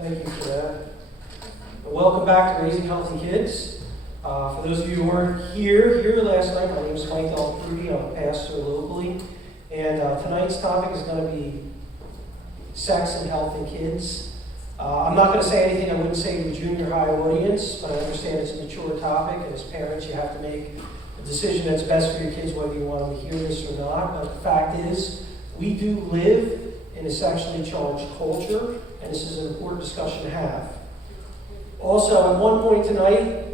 Thank you for that. Welcome back to Raising Healthy Kids. For those of you who weren't here last night, my name is Mike Del Frutti. I'm a pastor locally. And tonight's topic is going to be sex and health in kids. I'm not going to say anything I wouldn't say to the junior high audience, but I understand it's a mature topic, and as parents you have to make a decision that's best for your kids, whether you want them to hear this or not. But the fact is, we do live in a sexually charged culture, and this is an important discussion to have. Also, at one point tonight,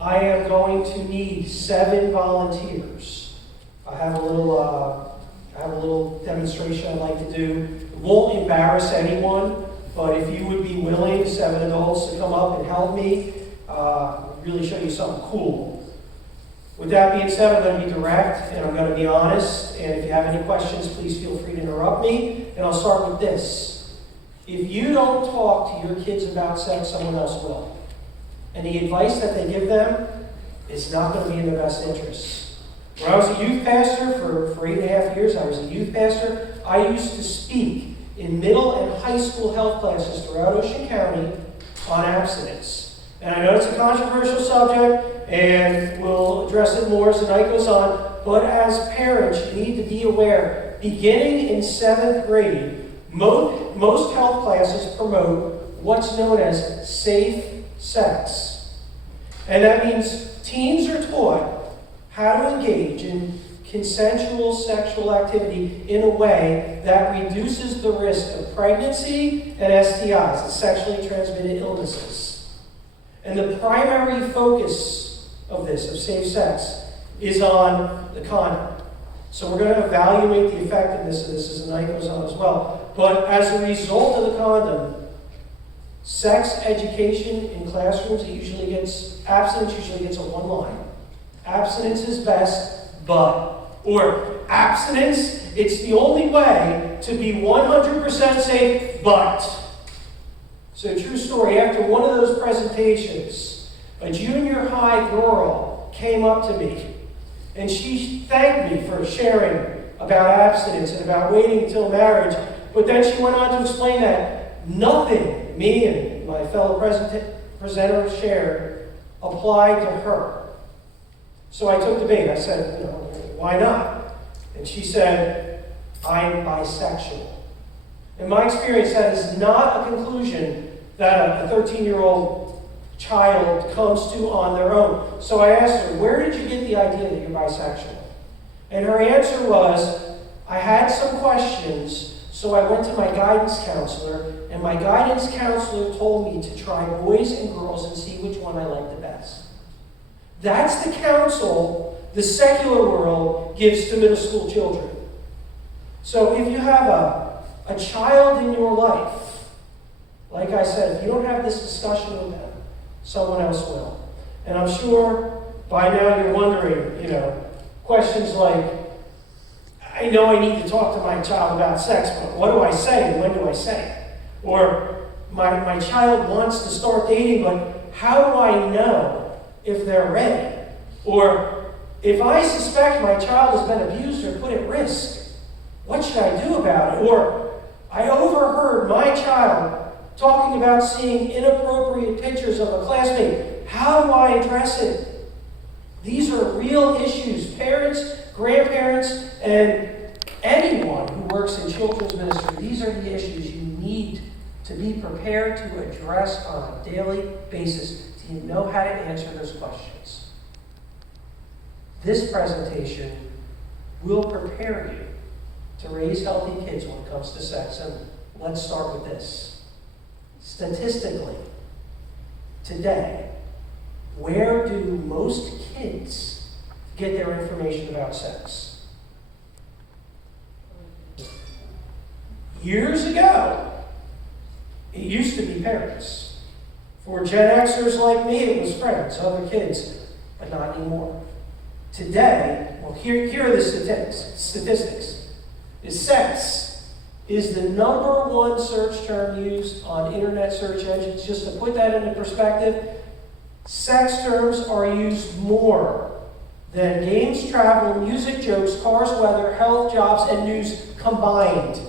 I am going to need 7 volunteers. I have a little demonstration I'd like to do. It won't embarrass anyone, but if you would be willing, 7 adults, to come up and help me, really show you something cool. With that being said, I'm going to be direct and I'm going to be honest. And if you have any questions, please feel free to interrupt me. And I'll start with this. If you don't talk to your kids about sex, someone else will. And the advice that they give them is not going to be in their best interests. When I was a youth pastor for 8.5 years, I was a youth pastor. I used to speak in middle and high school health classes throughout Ocean County on abstinence. And I know it's a controversial subject, and we'll address it more as the night goes on. But as parents, you need to be aware, beginning in 7th grade, most health classes promote what's known as safe sex. And that means teens are taught how to engage in consensual sexual activity in a way that reduces the risk of pregnancy and STIs, the sexually transmitted illnesses. And the primary focus of this, of safe sex, is on the condom. So we're going to evaluate the effectiveness of this as the night goes on as well. But as a result of the condom, sex education in classrooms, abstinence usually gets a 1 line. Abstinence is best, but, or abstinence, it's the only way to be 100% safe, but. So true story, after one of those presentations, a junior high girl came up to me and she thanked me for sharing about abstinence and about waiting until marriage. But then she went on to explain that nothing me and my fellow presenters shared applied to her. So I took the bait. I said, why not? And she said, I'm bisexual. In my experience, that is not a conclusion that a 13-year-old child comes to on their own. So I asked her, where did you get the idea that you're bisexual? And her answer was, I had some questions, so I went to my guidance counselor, and my guidance counselor told me to try boys and girls and see which one I liked the best. That's the counsel the secular world gives to middle school children. So if you have a child in your life, like I said, if you don't have this discussion with them, someone else will. And I'm sure by now you're wondering, questions like, I know I need to talk to my child about sex, but what do I say and when do I say it? Or my child wants to start dating, but how do I know if they're ready? Or if I suspect my child has been abused or put at risk, what should I do about it? Or I overheard my child talking about seeing inappropriate pictures of a classmate. How do I address it? These are real issues. Parents, grandparents, and anyone who works in children's ministry, these are the issues you need to be prepared to address on a daily basis. Do you know how to answer those questions? This presentation will prepare you to raise healthy kids when it comes to sex. And let's start with this. Statistically, today, where do most kids get their information about sex? Years ago, it used to be parents. For Gen Xers like me, it was friends, other kids, but not anymore. Today, well, here are the statistics. Sex is the #1 search term used on internet search engines. Just to put that into perspective, sex terms are used more than games, travel, music, jokes, cars, weather, health, jobs, and news combined.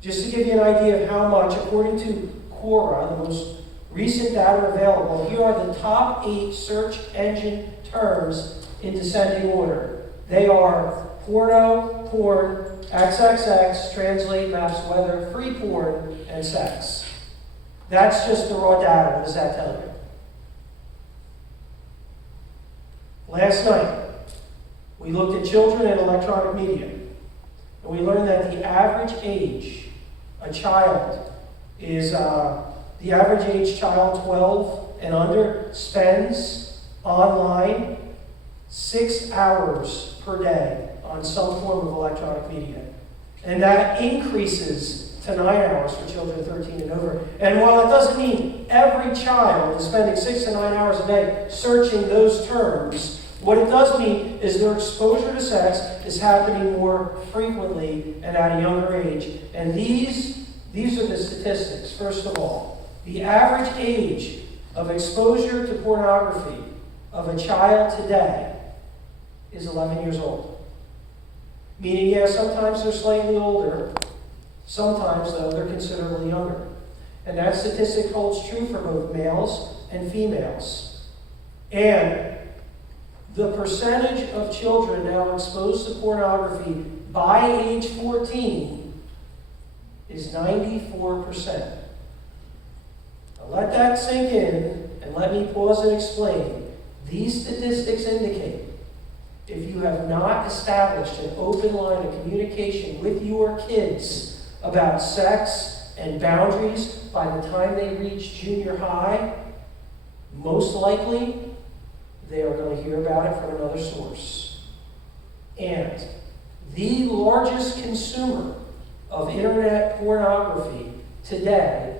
Just to give you an idea of how much, according to Quora, the most recent data available, here are the top 8 search engine terms in descending order. They are porno, porn, XXX, translate, maps, weather, free porn, and sex. That's just the raw data. What does that tell you? Last night, we looked at children and electronic media, and we learned that the average age a child is, the average age child 12 and under spends online 6 hours per day on some form of electronic media. And that increases to 9 hours for children 13 and over. And while it doesn't mean every child is spending 6 to 9 hours a day searching those terms, what it does mean is their exposure to sex is happening more frequently and at a younger age. And these are the statistics. First of all, the average age of exposure to pornography of a child today is 11 years old. Meaning, yeah, sometimes they're slightly older. Sometimes, though, they're considerably younger. And that statistic holds true for both males and females. And the percentage of children now exposed to pornography by age 14 is 94%. Now let that sink in, and let me pause and explain. These statistics indicate if you have not established an open line of communication with your kids about sex and boundaries by the time they reach junior high, most likely they are going to hear about it from another source. And the largest consumer of internet pornography today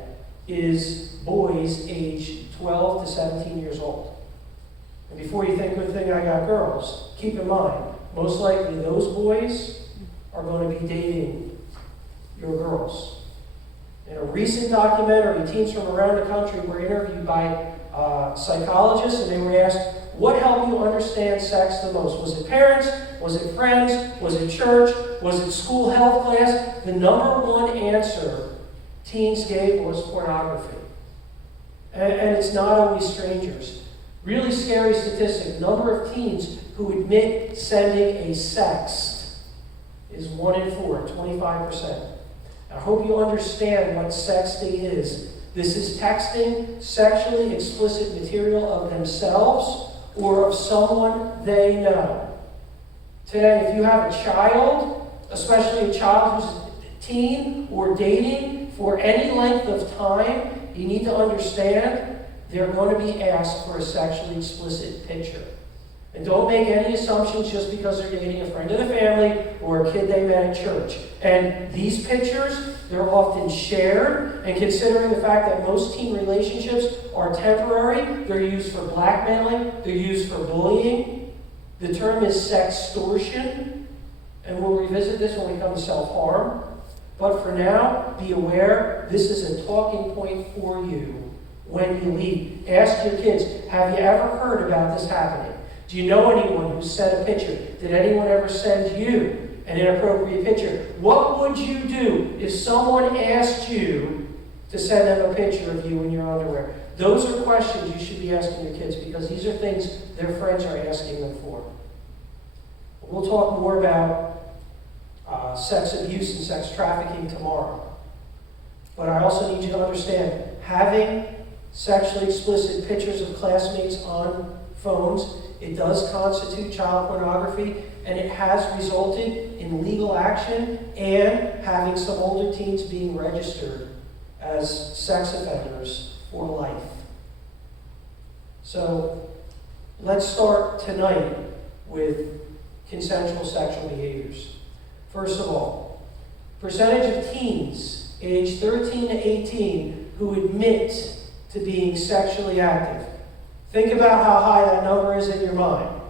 is boys aged 12 to 17 years old. And before you think, good thing I got girls, keep in mind, most likely those boys are going to be dating your girls. In a recent documentary, teens from around the country were interviewed by psychologists, and they were asked, what helped you understand sex the most? Was it parents? Was it friends? Was it church? Was it school health class? The number one answer teens gave was pornography. And it's not always strangers. Really scary statistic, number of teens who admit sending a sext is 1 in 4, 25%. I hope you understand what sexting is. This is texting sexually explicit material of themselves or of someone they know. Today, if you have a child, especially a child who's a teen or dating for any length of time, you need to understand they're going to be asked for a sexually explicit picture. And don't make any assumptions just because they're dating a friend of the family or a kid they met at church. And these pictures, they're often shared, and considering the fact that most teen relationships are temporary, they're used for blackmailing, they're used for bullying. The term is sextortion, and we'll revisit this when we come to self-harm. But for now, be aware, this is a talking point for you when you leave. Ask your kids, have you ever heard about this happening? Do you know anyone who sent a picture? Did anyone ever send you an inappropriate picture? What would you do if someone asked you to send them a picture of you in your underwear? Those are questions you should be asking your kids because these are things their friends are asking them for. We'll talk more about sex abuse and sex trafficking tomorrow. But I also need you to understand, having sexually explicit pictures of classmates on phones, it does constitute child pornography, and it has resulted in legal action and having some older teens being registered as sex offenders for life. So let's start tonight with consensual sexual behaviors. First of all, percentage of teens aged 13 to 18 who admit to being sexually active. Think about how high that number is in your mind.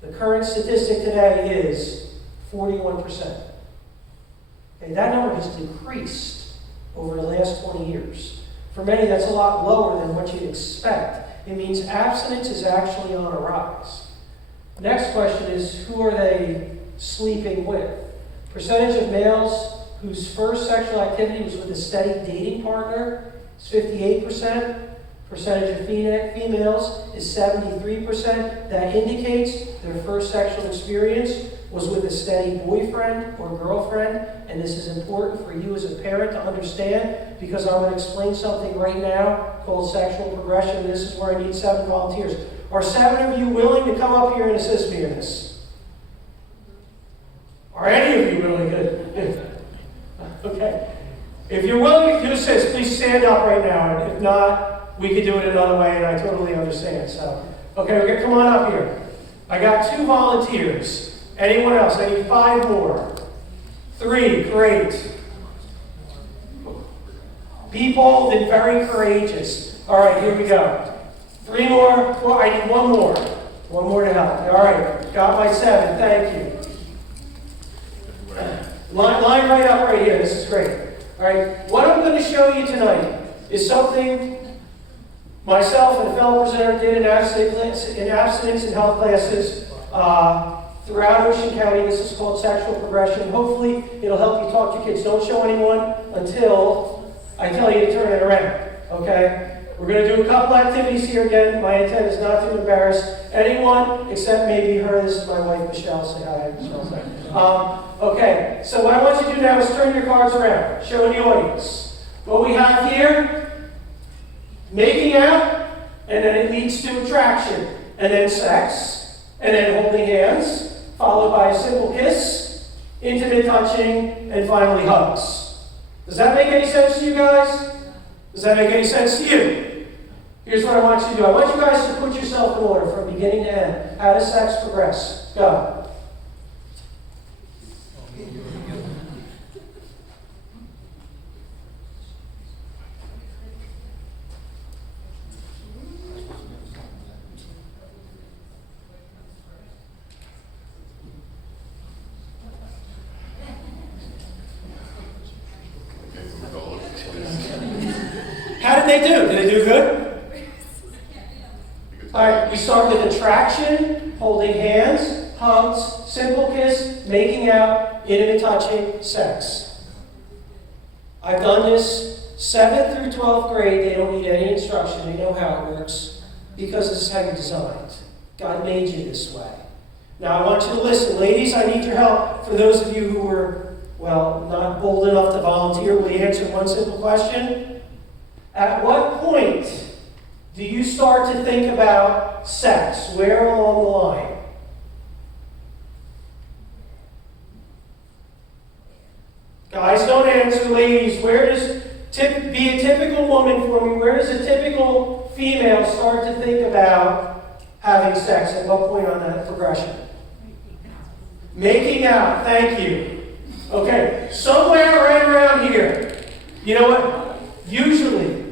The current statistic today is 41%. Okay, that number has decreased over the last 20 years. For many, that's a lot lower than what you'd expect. It means abstinence is actually on a rise. Next question is, who are they sleeping with? Percentage of males whose first sexual activity was with a steady dating partner is 58%. Percentage of females is 73%. That indicates their first sexual experience was with a steady boyfriend or girlfriend, and this is important for you as a parent to understand because I'm going to explain something right now called sexual progression. This is where I need 7 volunteers. Are 7 of you willing to come up here and assist me in this? Are any of you willing to? Okay. If you're willing to assist, please stand up right now, and if not, we could do it another way, and I totally understand. So, okay, we're gonna come on up here. I got 2 volunteers. Anyone else? I need 5 more. 3, great. Be bold and very courageous. All right, here we go. 3 more. 4, I need 1 more. 1 more to help. All right, got my 7. Thank you. Line right up right here. This is great. All right, what I'm going to show you tonight is something myself and a fellow presenter did in abstinence and health classes throughout Ocean County. This is called sexual progression. Hopefully, it'll help you talk to kids. Don't show anyone until I tell you to turn it around, okay? We're going to do a couple activities here again. My intent is not to embarrass anyone except maybe her. This is my wife, Michelle. Say hi, Michelle. Okay, so what I want you to do now is turn your cards around. Show the audience. What we have here, making out, and then it leads to attraction, and then sex, and then holding hands, followed by a simple kiss, intimate touching, and finally hugs. Does that make any sense to you guys? Does that make any sense to you? Here's what I want you to do. I want you guys to put yourself in order from beginning to end. How does sex progress? Go. How did they do? Did they do good? All right, we start with attraction, holding hands, hugs, simple kiss, making out, intimate touching, sex. I've done this 7th through 12th grade. They don't need any instruction. They know how it works because this is how you're designed. God made you this way. Now I want you to listen. Ladies, I need your help. For those of you who were, well, not bold enough to volunteer, will you answer one simple question? At what point do you start to think about sex? Where along the line? Guys, don't answer. Ladies, where does, be a typical woman for me, where does a typical female start to think about having sex? At what point on that progression? Making out. Thank you. Okay, somewhere right around here. You know what? Usually,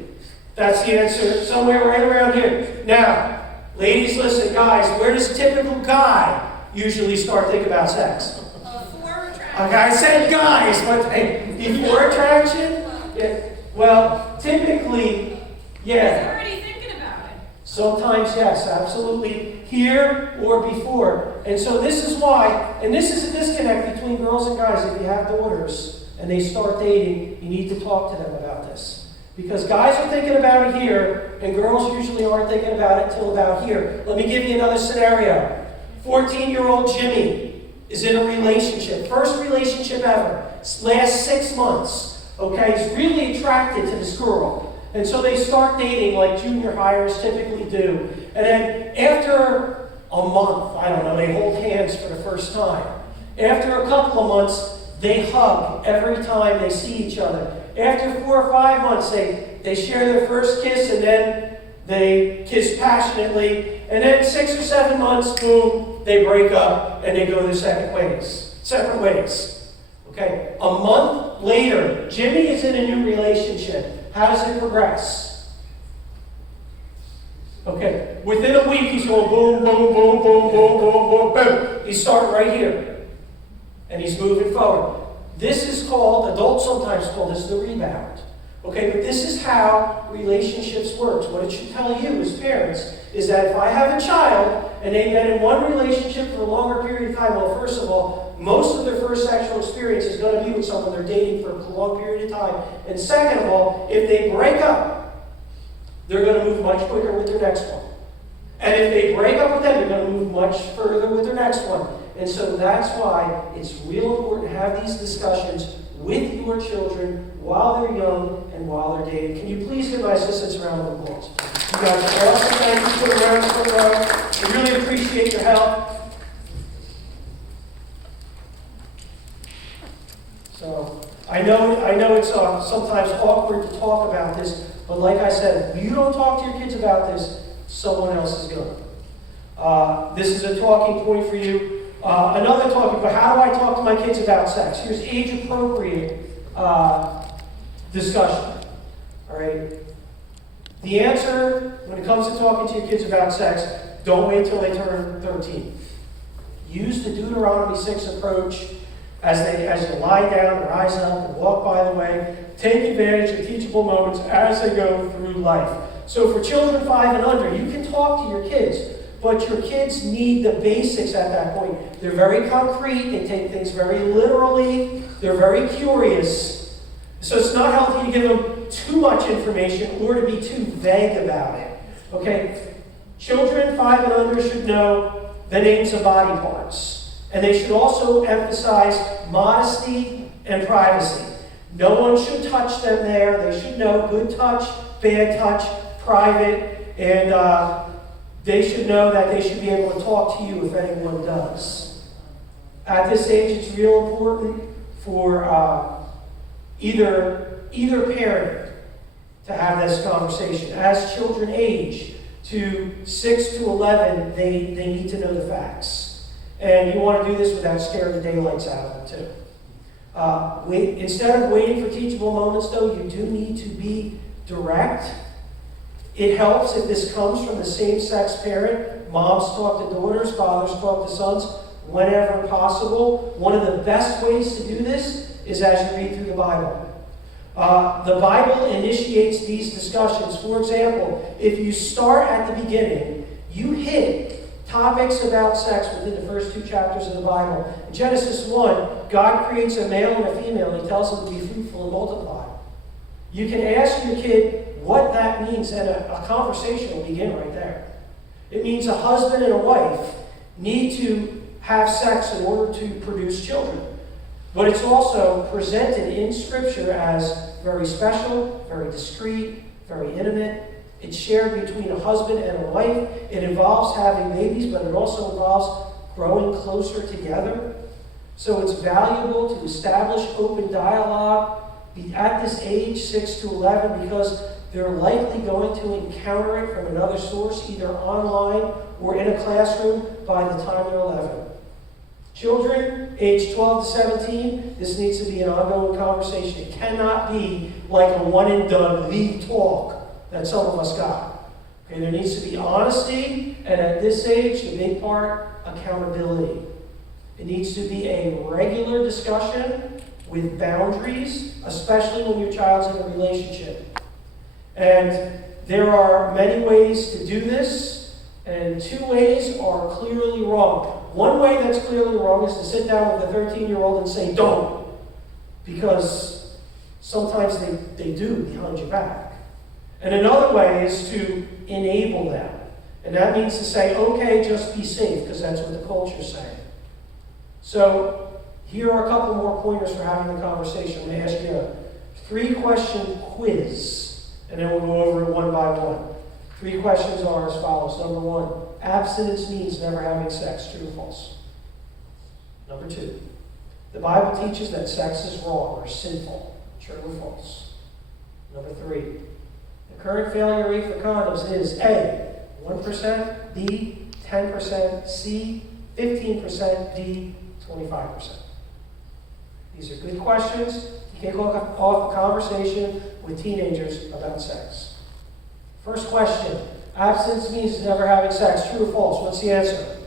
that's the answer, somewhere right around here. Now, ladies, listen, guys, where does a typical guy usually start thinking about sex? Before attraction. Okay, I said guys, but hey, before attraction? Yeah, well, typically, yeah. He's already thinking about it. Sometimes, yes, absolutely. Here or before. And so this is why, and this is a disconnect between girls and guys. If you have daughters and they start dating, you need to talk to them about this. Because guys are thinking about it here, and girls usually aren't thinking about it until about here. Let me give you another scenario. 14-year-old Jimmy is in a relationship. First relationship ever. Last 6 months. Okay, he's really attracted to this girl. And so they start dating like junior hires typically do. And then after a month, I don't know, they hold hands for the first time. After a couple of months, they hug every time they see each other. After 4 or 5 months, they share their first kiss, and then they kiss passionately. And then 6 or 7 months, boom, they break up, and they go their separate ways. Okay, a month later, Jimmy is in a new relationship. How does it progress? Okay, within a week, he's going boom, boom, boom, boom, boom, boom, boom, boom. He's starting right here, and he's moving forward. This is called, adults sometimes call this the rebound. Okay, but this is how relationships work. What it should tell you as parents is that if I have a child and they've been in one relationship for a longer period of time, well, first of all, most of their first sexual experience is going to be with someone they're dating for a long period of time. And second of all, if they break up, they're going to move much quicker with their next one. And if they break up with them, they're going to move much further with their next one. And so that's why it's real important to have these discussions with your children while they're young and while they're dating. Can you please give my assistants a round of applause? You guys are awesome. Thank you for the round of applause. We really appreciate your help. So I know it's sometimes awkward to talk about this, but like I said, if you don't talk to your kids about this, someone else is going to. This is a talking point for you. Another talking point, how do I talk to my kids about sex? Here's age-appropriate discussion. All right? The answer, when it comes to talking to your kids about sex, don't wait until they turn 13. Use the Deuteronomy 6 approach as you lie down, rise up, and walk by the way. Take advantage of teachable moments as they go through life. So for children 5 and under, you can talk to your kids, but your kids need the basics at that point. They're very concrete, they take things very literally, they're very curious. So it's not healthy to give them too much information or to be too vague about it. Okay? Children 5 and under should know the names of body parts. And they should also emphasize modesty and privacy. No one should touch them there. They should know good touch, bad touch, private, and they should know that they should be able to talk to you if anyone does. At this age, it's real important for either parent to have this conversation. As children age to 6 to 11, they need to know the facts. And you want to do this without scaring the daylights out of them, too. Instead of waiting for teachable moments, though, you do need to be direct. It helps if this comes from the same-sex parent. Moms talk to daughters, fathers talk to sons, whenever possible. One of the best ways to do this is as you read through the Bible. The Bible initiates these discussions. For example, if you start at the beginning, you hit topics about sex within the first 2 chapters of the Bible. In Genesis 1, God creates a male and a female, and he tells them to be fruitful and multiply. You can ask your kid what that means, and a conversation will begin right there. It means a husband and a wife need to have sex in order to produce children. But it's also presented in Scripture as very special, very discreet, very intimate. It's shared between a husband and a wife. It involves having babies, but it also involves growing closer together. So it's valuable to establish open dialogue at this age, 6 to 11, because they're likely going to encounter it from another source, either online or in a classroom, by the time they're 11. Children, age 12 to 17, this needs to be an ongoing conversation. It cannot be like a one-and-done leave talk that some of us got. Okay, there needs to be honesty, and at this age, the big part, accountability. It needs to be a regular discussion with boundaries, especially when your child's in a relationship. And there are many ways to do this, and 2 ways are clearly wrong. One way that's clearly wrong is to sit down with a 13-year-old and say, don't, because sometimes they do behind your back. And another way is to enable them. And that means to say, okay, just be safe, because that's what the culture's saying. So here are a couple more pointers for having the conversation. I'm going to ask you a 3-question quiz, and then we'll go over it one by one. 3 questions are as follows. Number 1, abstinence means never having sex. True or false? Number 2, the Bible teaches that sex is wrong or sinful. True or false? Number 3, the current failure rate for condoms is A, 1%, B, 10%, C, 15%, D, 25%. These are good questions. You can kick off a conversation with teenagers about sex. First question, abstinence means never having sex. True or false? What's the answer?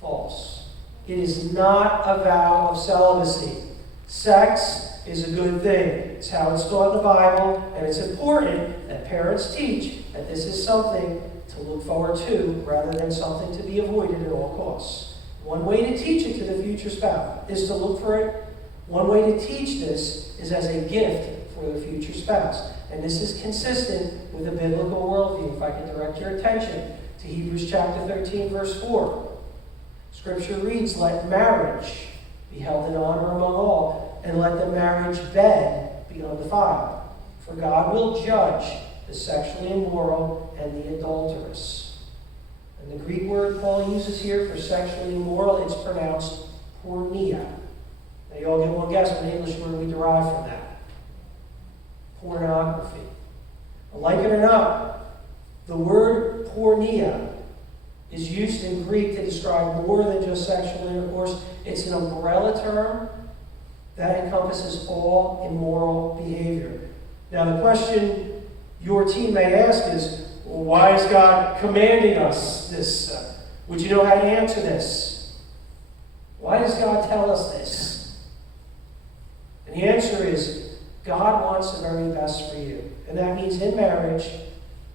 False. It is not a vow of celibacy. Sex is a good thing. It's how it's taught in the Bible, and it's important that parents teach that this is something to look forward to rather than something to be avoided at all costs. One way to teach it to the future spouse is to look for it. One way to teach this is as a gift for the future spouse. And this is consistent with a biblical worldview. If I can direct your attention to Hebrews chapter 13, verse 4. Scripture reads, "Let marriage be held in honor among all, and let the marriage bed be undefiled. For God will judge the sexually immoral and the adulterous." And the Greek word Paul uses here for sexually immoral, it's pronounced porneia. Now you all get one guess what English word we derive from that. Pornography. Like it or not, the word porneia is used in Greek to describe more than just sexual intercourse. It's an umbrella term that encompasses all immoral behavior. Now the question your team may ask is, well, why is God commanding us this? Would you know how to answer this? Why does God tell us this? And the answer is, God wants the very best for you. And that means in marriage,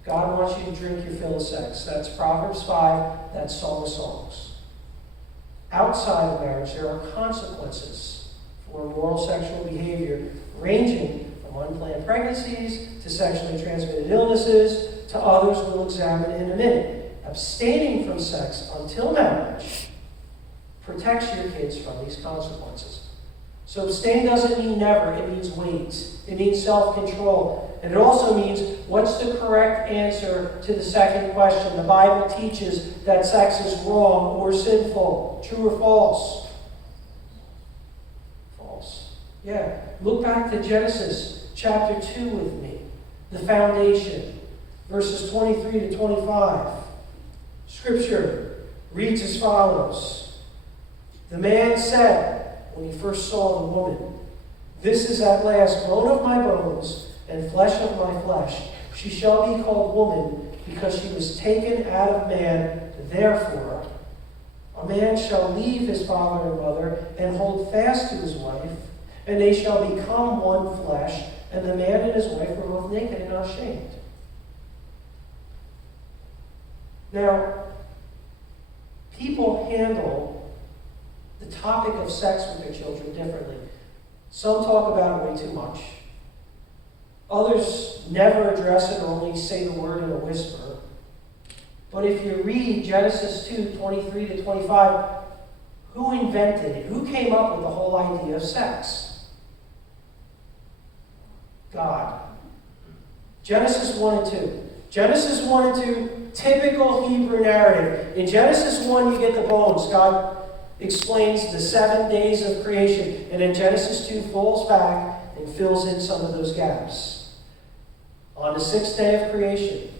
God wants you to drink your fill of sex. That's Proverbs 5, that's Song of Songs. Outside of marriage, there are consequences for immoral sexual behavior, ranging from unplanned pregnancies to sexually transmitted illnesses to others we'll examine in a minute. Abstaining from sex until marriage protects your kids from these consequences. So abstain doesn't mean never, it means wait. It means self-control. And it also means, what's the correct answer to the second question? The Bible teaches that sex is wrong or sinful. True or false? False. Yeah. Look back to Genesis chapter 2 with me. The foundation. Verses 23 to 25. Scripture reads as follows. The man said, when he first saw the woman, "This is at last bone of my bones and flesh of my flesh. She shall be called woman because she was taken out of man. Therefore, a man shall leave his father and mother and hold fast to his wife, and they shall become one flesh. And the man and his wife were both naked and unashamed." Now, people handle the topic of sex with their children differently. Some talk about it way too much. Others never address it or only say the word in a whisper. But if you read Genesis 2, 23 to 25, who invented it? Who came up with the whole idea of sex? God. Genesis 1 and 2. Genesis 1 and 2, typical Hebrew narrative. In Genesis 1, you get the bones. God explains the 7 days of creation. And in Genesis 2, falls back and fills in some of those gaps. On the 6th day of creation,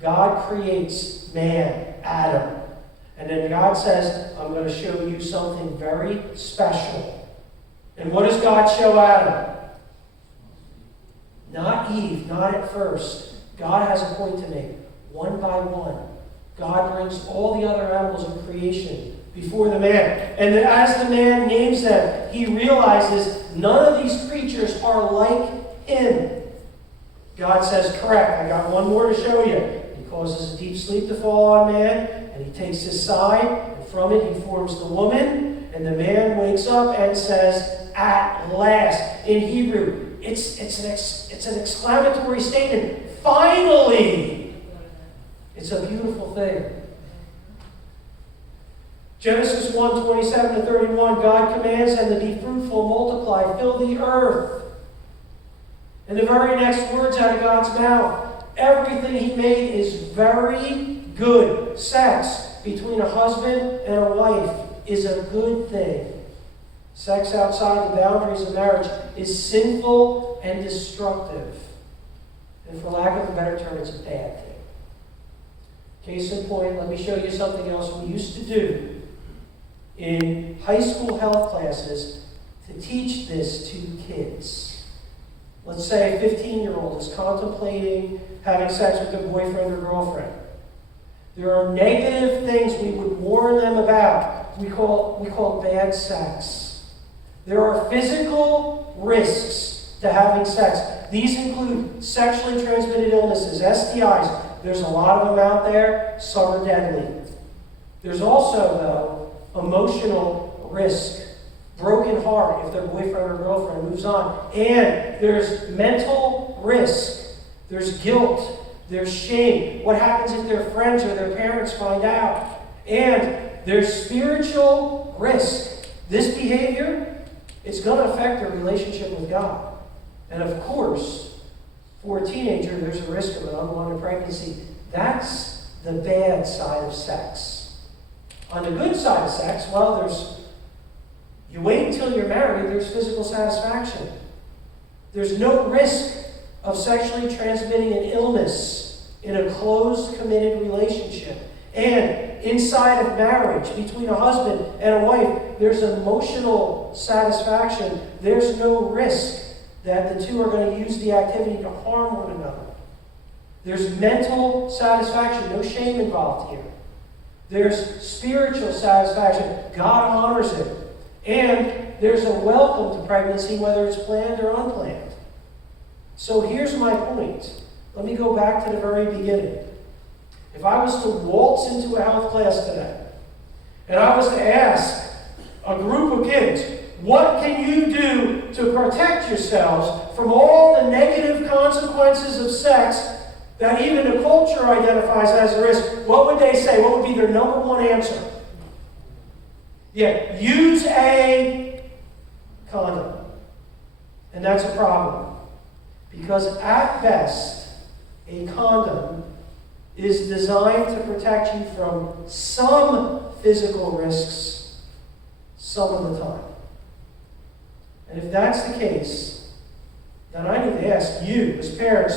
God creates man, Adam. And then God says, I'm going to show you something very special. And what does God show Adam? Not Eve, not at first. God has a point to make. One by one, God brings all the other animals in creation before the man. And then as the man names them, he realizes none of these creatures are like him. God says, correct, I got one more to show you. He causes a deep sleep to fall on man, and he takes his side, and from it he forms the woman, and the man wakes up and says, at last. In Hebrew, it's an exclamatory statement. Finally! It's a beautiful thing. Genesis 1, 27 to 31, God commands them to be fruitful, multiply, fill the earth. And the very next words out of God's mouth, everything he made is very good. Sex between a husband and a wife is a good thing. Sex outside the boundaries of marriage is sinful and destructive. And for lack of a better term, it's a bad thing. Case in point, let me show you something else we used to do in high school health classes to teach this to kids. Let's say a 15-year-old is contemplating having sex with their boyfriend or girlfriend. There are negative things we would warn them about. We call bad sex. There are physical risks to having sex. These include sexually transmitted illnesses, STIs. There's a lot of them out there. Some are deadly. There's also, though, emotional risk. Broken heart if their boyfriend or girlfriend moves on. And there's mental risk. There's guilt. There's shame. What happens if their friends or their parents find out? And there's spiritual risk. This behavior, it's going to affect their relationship with God. And of course, for a teenager, there's a risk of an unwanted pregnancy. That's the bad side of sex. On the good side of sex, well, you wait until you're married, there's physical satisfaction. There's no risk of sexually transmitting an illness in a closed, committed relationship. And inside of marriage, between a husband and a wife, there's emotional satisfaction. There's no risk that the two are going to use the activity to harm one another. There's mental satisfaction, no shame involved here. There's spiritual satisfaction. God honors it. And there's a welcome to pregnancy, whether it's planned or unplanned. So here's my point. Let me go back to the very beginning. If I was to waltz into a health class today, and I was to ask a group of kids, what can you do to protect yourselves from all the negative consequences of sex that even the culture identifies as a risk? What would they say? What would be their number one answer? Yeah, use a condom. And that's a problem. Because at best, a condom is designed to protect you from some physical risks some of the time. And if that's the case, then I need to ask you, as parents,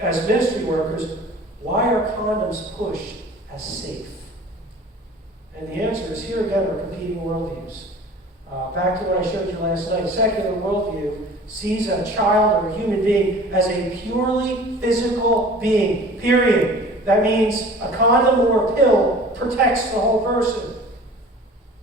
as ministry workers, why are condoms pushed as safe? And the answer is, here again are competing worldviews. Back to what I showed you last night. Secular worldview sees a child or a human being as a purely physical being, period. That means a condom or a pill protects the whole person.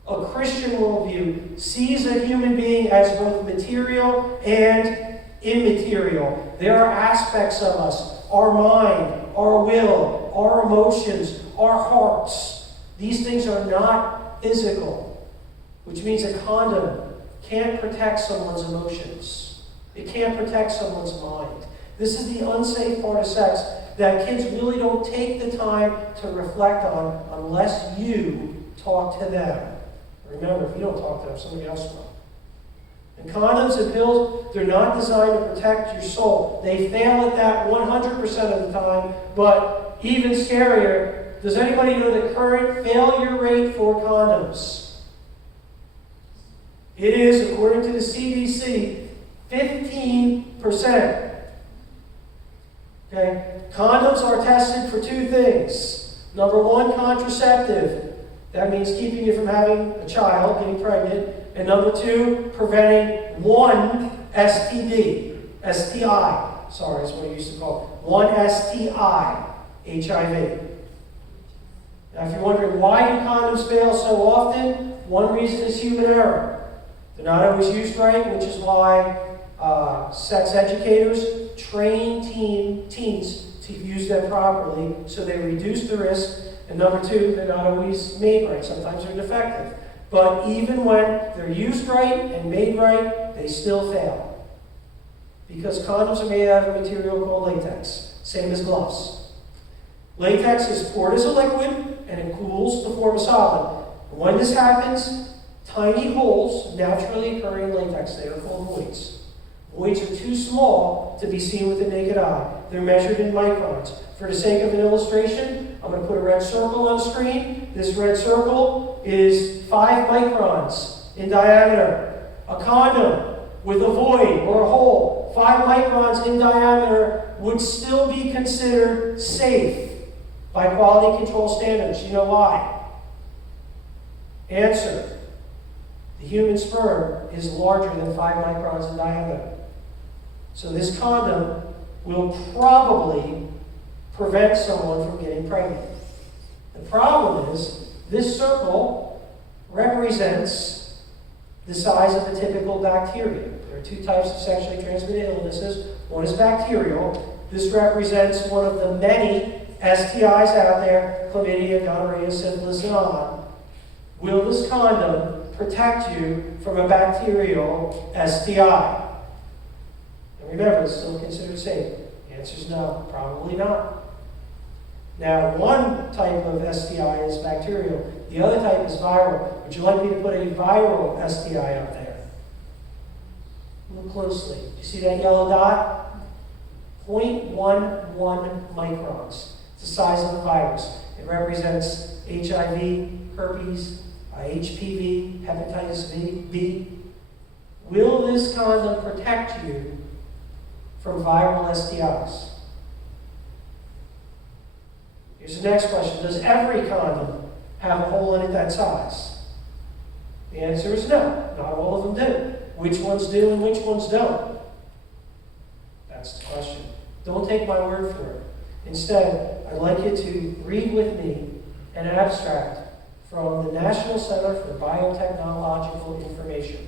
A Christian worldview sees a human being as both material and immaterial. There are aspects of us, our mind, our will, our emotions, our hearts. These things are not physical, which means a condom can't protect someone's emotions. It can't protect someone's mind. This is the unsafe part of sex that kids really don't take the time to reflect on unless you talk to them. Remember, if you don't talk to them, somebody else will. And condoms and pills, they're not designed to protect your soul. They fail at that 100% of the time, but even scarier, does anybody know the current failure rate for condoms? It is, according to the CDC, 15%. Okay? Condoms are tested for two things. Number one, contraceptive. That means keeping you from having a child, getting pregnant. And number two, preventing one STD. STI. Sorry, that's what I used to call it. One STI. HIV. Now, if you're wondering why do condoms fail so often, one reason is human error. They're not always used right, which is why sex educators train teens to use them properly so they reduce the risk. And number two, they're not always made right. Sometimes they're defective. But even when they're used right and made right, they still fail. Because condoms are made out of a material called latex, same as gloves. Latex is poured as a liquid and it cools to form a solid. When this happens, tiny holes naturally occur in latex. They are called voids. Voids are too small to be seen with the naked eye. They're measured in microns. For the sake of an illustration, I'm going to put a red circle on screen. This red circle is 5 microns in diameter. A condom with a void or a hole, 5 microns in diameter, would still be considered safe by quality control standards. You know why? Answer. The human sperm is larger than 5 microns in diameter. So this condom will probably prevent someone from getting pregnant. The problem is, this circle represents the size of a typical bacteria. There are 2 types of sexually transmitted illnesses. One is bacterial. This represents one of the many STIs out there, chlamydia, gonorrhea, syphilis, and on. Will this condom protect you from a bacterial STI? And remember, it's still considered safe. The answer is no, probably not. Now, one type of STI is bacterial. The other type is viral. Would you like me to put a viral STI up there? Look closely. You see that yellow dot? 0.11 microns. It's the size of the virus. It represents HIV, herpes, HPV, hepatitis B. Will this condom protect you from viral STIs? Here's the next question. Does every condom have a hole in it that size? The answer is no. Not all of them do. Which ones do and which ones don't? That's the question. Don't take my word for it. Instead, I'd like you to read with me an abstract from the National Center for Biotechnological Information.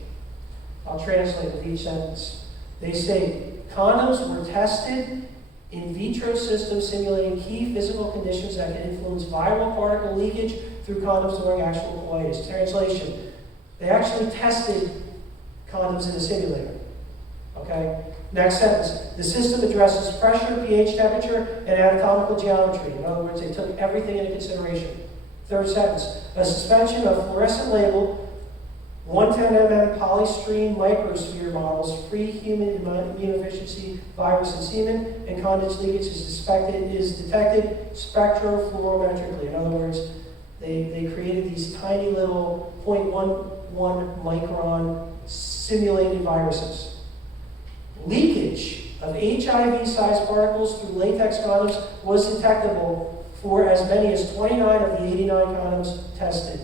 I'll translate with each sentence. They say, condoms were tested in vitro systems simulating key physical conditions that can influence viral particle leakage through condoms during actual coitus. Translation, they actually tested condoms in a simulator. Okay? Next sentence, the system addresses pressure, pH, temperature, and anatomical geometry. In other words, they took everything into consideration. Third sentence, a suspension of fluorescent labeled 110 mm polystyrene microsphere models, free human immunodeficiency virus and semen, and condensed leakage is detected spectrofluorometrically. In other words, they created these tiny little 0.11 micron simulated viruses. Leakage of HIV-sized particles through latex condoms was detectable for as many as 29 of the 89 condoms tested.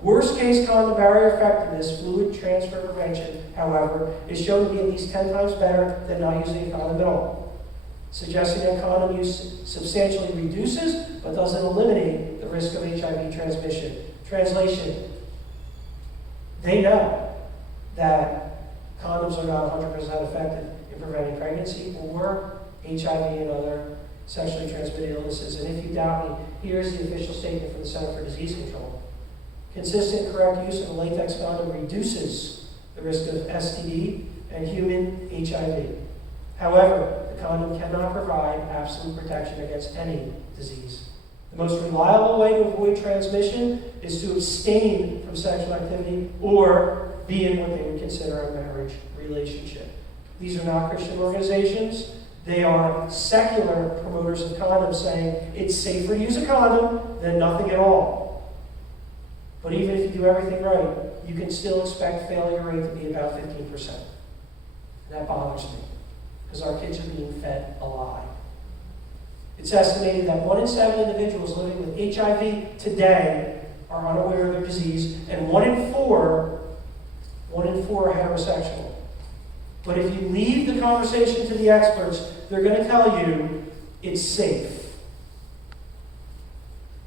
Worst case condom barrier effectiveness, fluid transfer prevention, however, is shown to be at least 10 times better than not using a condom at all, suggesting that condom use substantially reduces but doesn't eliminate the risk of HIV transmission. Translation, they know that condoms are not 100% effective in preventing pregnancy or HIV and other sexually transmitted illnesses. And if you doubt me, here's the official statement from the Center for Disease Control. Consistent correct use of a latex condom reduces the risk of STD and human HIV. However, the condom cannot provide absolute protection against any disease. The most reliable way to avoid transmission is to abstain from sexual activity or be in what they would consider a marriage relationship. These are not Christian organizations. They are secular promoters of condoms saying it's safer to use a condom than nothing at all. But even if you do everything right, you can still expect failure rate to be about 15%. And that bothers me, because our kids are being fed a lie. It's estimated that 1 in 7 individuals living with HIV today are unaware of their disease, and 1 in 4 are heterosexual. But if you leave the conversation to the experts, they're going to tell you it's safe.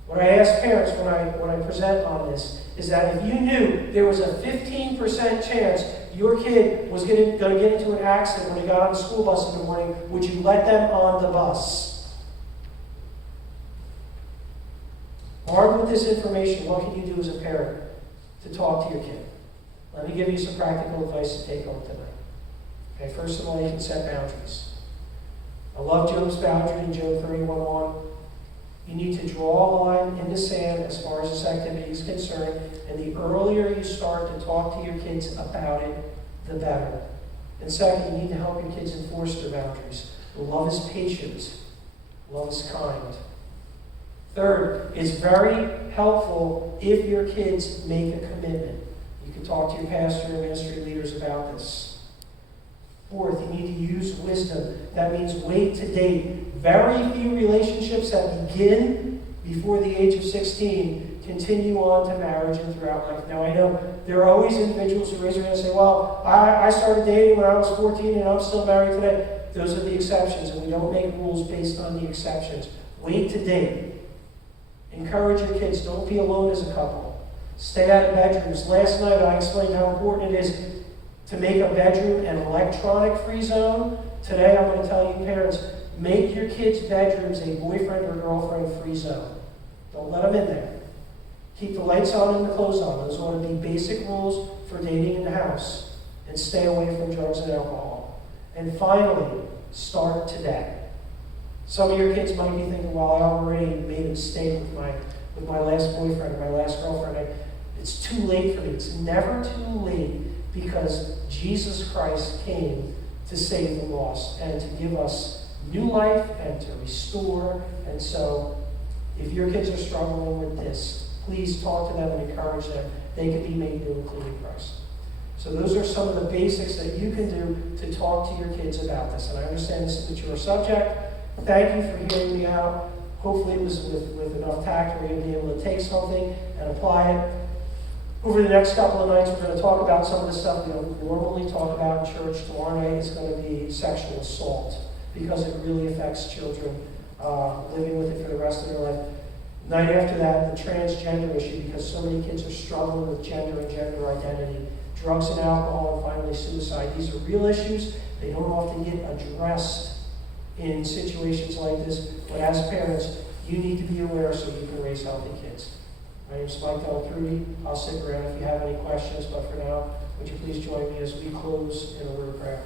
What I ask parents when I present on this is that if you knew there was a 15% chance your kid was going to get into an accident when he got on the school bus in the morning, would you let them on the bus? Armed with this information, what can you do as a parent to talk to your kid? Let me give you some practical advice to take home tonight. Okay, first of all, you can set boundaries. I love Job's boundary in Job 31:1. You need to draw a line in the sand as far as this activity is concerned, and the earlier you start to talk to your kids about it, the better. And second, you need to help your kids enforce their boundaries. Love is patient. Love is kind. Third, it's very helpful if your kids make a commitment. You can talk to your pastor and ministry leaders about this. Fourth, you need to use wisdom. That means wait to date. Very few relationships that begin before the age of 16 continue on to marriage and throughout life. Now, I know there are always individuals who raise their hand and say, well, I started dating when I was 14 and I'm still married today. Those are the exceptions, and we don't make rules based on the exceptions. Wait to date. Encourage your kids. Don't be alone as a couple. Stay out of bedrooms. Last night I explained how important it is to make a bedroom an electronic-free zone. Today I'm going to tell you parents, make your kids' bedrooms a boyfriend or girlfriend-free zone. Don't let them in there. Keep the lights on and the clothes on. Those ought to be basic rules for dating in the house. And stay away from drugs and alcohol. And finally, start today. Some of your kids might be thinking, well, I already made a mistake with my last boyfriend or my last girlfriend. It's too late for me. It's never too late, because Jesus Christ came to save the lost and to give us new life and to restore. And so, if your kids are struggling with this, please talk to them and encourage them. They can be made new, including Christ. So those are some of the basics that you can do to talk to your kids about this. And I understand this is a mature subject. Thank you for hearing me out. Hopefully it was with enough tact where you'll be able to take something and apply it. Over the next couple of nights, we're going to talk about some of the stuff we don't normally talk about in church. Tomorrow night is going to be sexual assault, because it really affects children living with it for the rest of their life. Night after that, the transgender issue, because so many kids are struggling with gender and gender identity. Drugs and alcohol, and finally suicide. These are real issues. They don't often get addressed in situations like this. But as parents, you need to be aware so you can raise healthy kids. My name is Mike Deltrudy. I'll stick around if you have any questions, but for now, would you please join me as we close in a word of prayer.